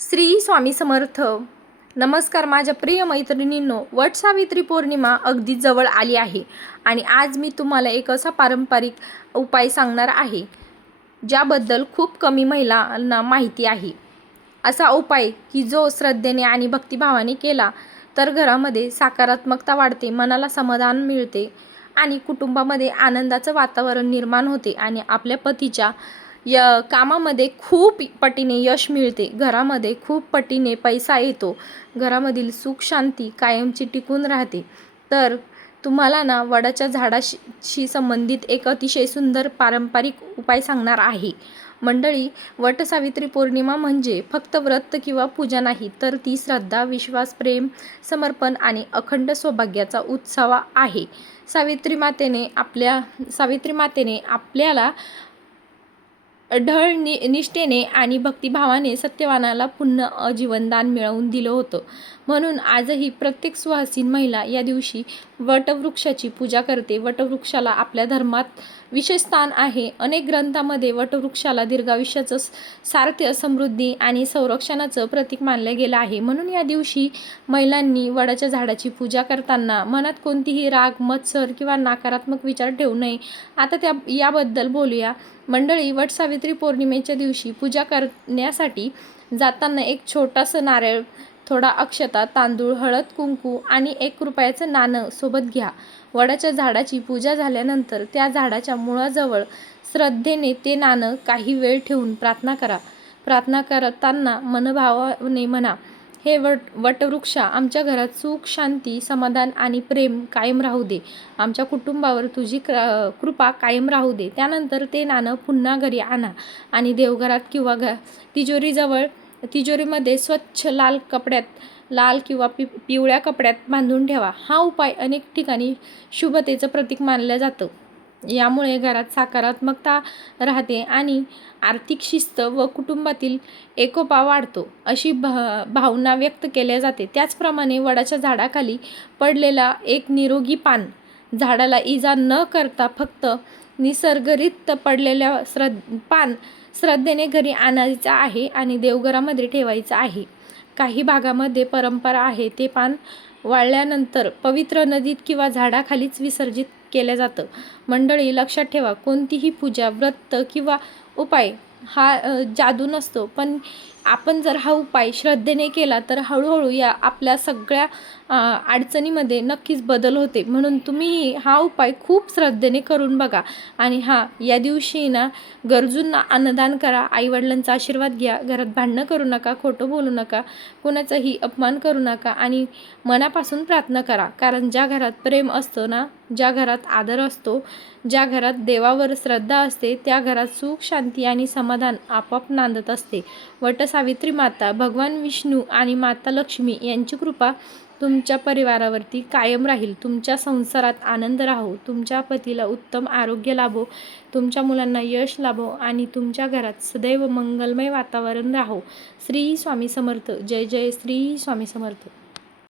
श्री स्वामी समर्थ. नमस्कार माझ्या प्रिय मैत्रिणींनो, वटसावित्री पौर्णिमा अगदी जवळ आली आहे आणि आज मी तुम्हाला एक असा पारंपरिक उपाय सांगणार आहे ज्याबद्दल खूप कमी महिलांना माहिती आहे. असा उपाय की जो श्रद्धेने आणि भक्तिभावाने केला तर घरामध्ये सकारात्मकता वाढते, मनाला समाधान मिळते आणि कुटुंबामध्ये आनंदाचं वातावरण निर्माण होते आणि आपल्या पतीच्या कामामध्ये खूप पटीने यश मिळते, घरामध्ये खूप पटीने पैसा येतो, घरामधील सुख शांती कायमची टिकून राहते. तर तुम्हाला ना वडाच्या झाडाशी संबंधित एक अतिशय सुंदर पारंपरिक उपाय सांगणार आहे. मंडळी, वटसावित्री पौर्णिमा म्हणजे फक्त व्रत किंवा पूजा नाही, तर ती श्रद्धा, विश्वास, प्रेम, समर्पण आणि अखंड सौभाग्याचा उत्सव आहे. सावित्री मातेने आपल्याला ढळ निष्ठेने आणि भक्तिभावाने सत्यवानाला पुन्हा जीवनदान मिळवून दिलं होतं. म्हणून आजही प्रत्येक सुहासिन महिला या दिवशी वटवृक्षाची पूजा करते. वटवृक्षाला आपल्या धर्मात विशेष स्थान आहे. अनेक ग्रंथांमध्ये वटवृक्षाला दीर्घायुष्याचं, सार्थ, समृद्धी आणि संरक्षणाचं प्रतीक मानलं गेलं आहे. म्हणून या दिवशी महिलांनी वडाच्या झाडाची पूजा करताना मनात कोणतीही राग, मत्सर किंवा नकारात्मक विचार ठेवू नये. आता याबद्दल बोलूया. मंडळी, वटसावित्री पौर्णिमेच्या दिवशी पूजा करण्यासाठी जाताना एक छोटासा नारळ, थोडा अक्षता, तांदूळ, हळद, कुंकू आणि ₹1 नाणं सोबत घ्या. वडाच्या झाडाची पूजा झाल्यानंतर त्या झाडाच्या मुळाजवळ श्रद्धेने ते नाणं काही वेळ ठेवून प्रार्थना करा. प्रार्थना करताना मनभावाने म्हणा, हे वटवृक्षा, आमच्या घरात सुख, शांती, समाधान आणि प्रेम कायम राहू दे. आमच्या कुटुंबावर तुझी कृपा कायम राहू दे. त्यानंतर ते नाणं पुन्हा घरी आणा आणि देवघरात किंवा तिजोरीमध्ये स्वच्छ लाल किंवा पिवळ्या कपड्यात बांधून ठेवा. हा उपाय अनेक ठिकाणी शुभतेचं प्रतीक मानलं जातं. यामुळे घरात सकारात्मकता राहते आणि आर्थिक शिस्त व कुटुंबातील एकोपा वाढतो, अशी भावना व्यक्त केल्या जाते. त्याचप्रमाणे वडाच्या झाडाखाली पडलेला एक निरोगी पान, झाडाला इजा न करता फक्त निसर्गरित पडलेल्या पान श्रद्धेने घरी आणायचं आहे आणि देवघरामध्ये ठेवायचं आहे. काही भागामध्ये परंपरा आहे ते पान वाळल्यानंतर पवित्र नदीत किंवा झाडाखालीच विसर्जित केलं जातं. मंडळी, लक्षात ठेवा, कोणतीही पूजा, व्रत किंवा उपाय हा जादू नसतो, पण आपण जर हा उपाय श्रद्धेने केला तर हळूहळू या आपल्या सगळ्या अडचणीमध्ये नक्कीच बदल होते. म्हणून तुम्ही हा उपाय खूप श्रद्धेने करून बघा आणि या दिवशी ना गरजूंना अन्नदान करा, आईवडिलांचा आशीर्वाद घ्या, घरात भांडणं करू नका, खोटं बोलू नका, कोणाचाही अपमान करू नका आणि मनापासून प्रार्थना करा. कारण ज्या घरात प्रेम असतं ना, ज्या घरात आदर असतो, ज्या घरात देवावर श्रद्धा असते, त्या घरात सुख, शांती आणि समाधान आपोआप नांदत असते. वटसावित्री माता, भगवान विष्णू आणि माता लक्ष्मी यांची कृपा तुमच्या परिवारावरती कायम राहील. तुमच्या संसारात आनंद राहो, तुमच्या पतीला उत्तम आरोग्य लाभो, तुमच्या मुलांना यश लाभो आणि तुमच्या घरात सदैव मंगलमय वातावरण राहो. श्री स्वामी समर्थ. जय जय श्री स्वामी समर्थ.